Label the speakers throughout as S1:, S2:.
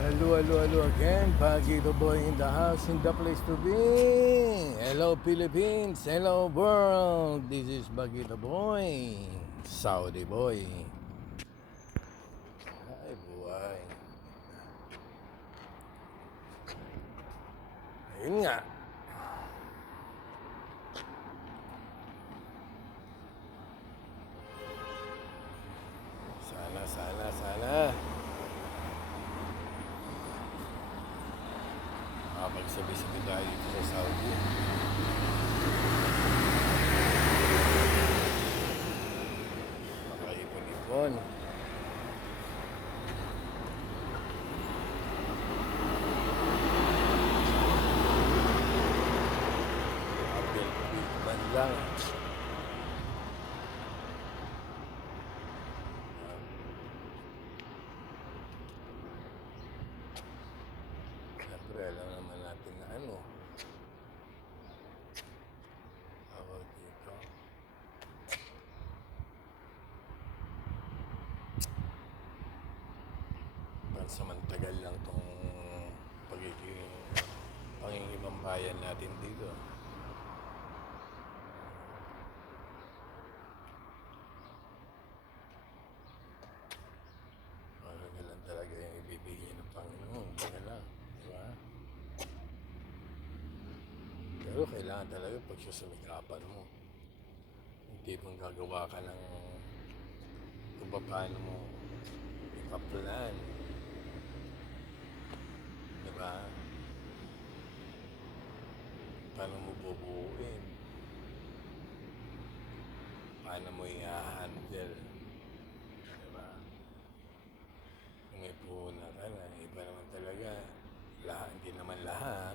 S1: Hello, hello, hello again. Pagito boy in the house, in the place to be. Hello, Philippines. Hello, world. This is Bagito boy. Saudi boy. Ay, buhay. Ayun nga. Makapagsabi-sabi tayo dito sa Saudi. Makaipon-ipon. Apple Creek man lang. Siyempre, alam naman natin na ano. Tawag dito. Pansamantagal lang tong pagiging pangingibang bayan natin dito. Ano na lang talaga yung ibibigay ng Panginoon. Kaya lang. Di ba? Pero kailangan talaga pagsusumikapan mo. Hindi mong gagawa ka ng kung paano mo ipaplan. Di ba? Paano mo bubuuin? Paano mo i-handle? Di ba? Kung may puhunan ka na, iba naman talaga. Lahat, hindi naman lahat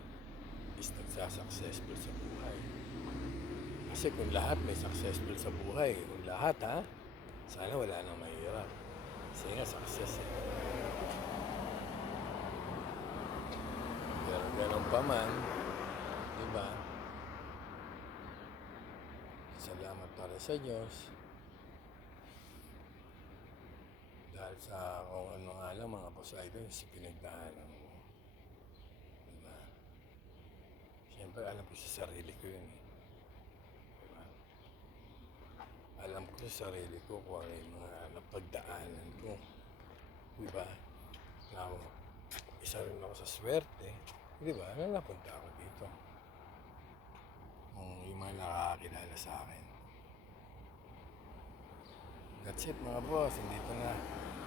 S1: is nagsasuccessful sa buhay. Kasi kung lahat may successful sa buhay, kung lahat ha, sana wala nang mahirap. Kasi nga success eh. Pero ganun pa man, di ba? Salamat para sa Diyos. Dahil sa kung ano nga lang mga boss idol, si pinagdaanan mo. Diba? Siyempre, alam ko sa sarili ko yun eh. Diba? Alam ko sa sarili ko kung ano yung mga napagdaanan ko. Diba? Na isa rin ako sa swerte. Diba? Ano napunta ako dito? Kung yung mga nakakakilala sa akin. That's it mga boss. Ko na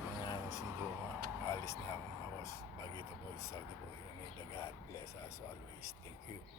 S1: mga sundo ko. Alis na ako mga boss. Bagito boys, Saudi boy. May God bless us always. Thank you.